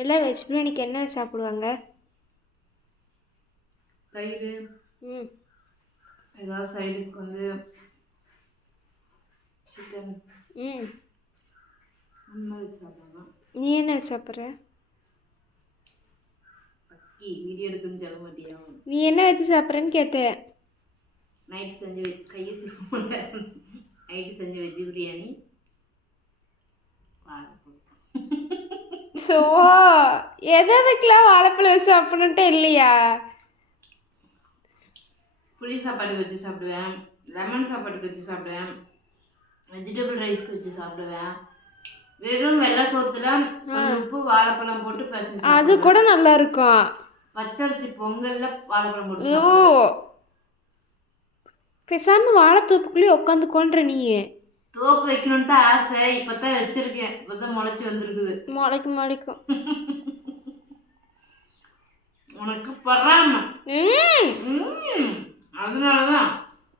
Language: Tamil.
எல்லாம் வெஜ் பிரியாணிக்கு என்ன சாப்பிடுவாங்க? தயிர். ஏதாவது சைட் டிஷ்க்கு வந்து சிக்கன். அந்த மாதிரி சாப்பிடுவாங்க. நீ என்ன சாப்பிட்ற? வீடியோ எடுக்குன்னு சொல்ல மாட்டியா? நீ என்ன வச்சு சாப்பிட்றேன்னு கேட்டேன். நைட்டு செஞ்ச கையை திரும்ப நைட்டு செஞ்ச வெஜ் பிரியாணி. ஸோ எதுக்கெல்லாம் வாழைப்பழம் வச்சு சாப்பிடணுன்ட்டு இல்லையா? புளி சாப்பாட்டுக்கு வச்சு சாப்பிடுவேன், லெமன் சாப்பாட்டுக்கு வச்சு சாப்பிடுவேன், வெஜிடபிள் ரைஸ்க்கு வச்சு சாப்பிடுவேன். வெறும் வெள்ளை சோத்துல உப்பு வாழைப்பழம் போட்டு பசங்க அது கூட நல்லா இருக்கும். பச்சரிசி பொங்கல்ல வாழைப்பழம் போட்டு. ஐயோ, பேசாம வாழைத்தோப்புக்குள்ளேயே உட்காந்துக்கோன்ற. நீ தோப்பு வைக்கணும்னு தான் ஆசை, இப்பதான் வச்சிருக்கேன். இப்பதான் முளைச்சி வந்திருக்குது. முளைக்கும் உனக்கு பொறாம.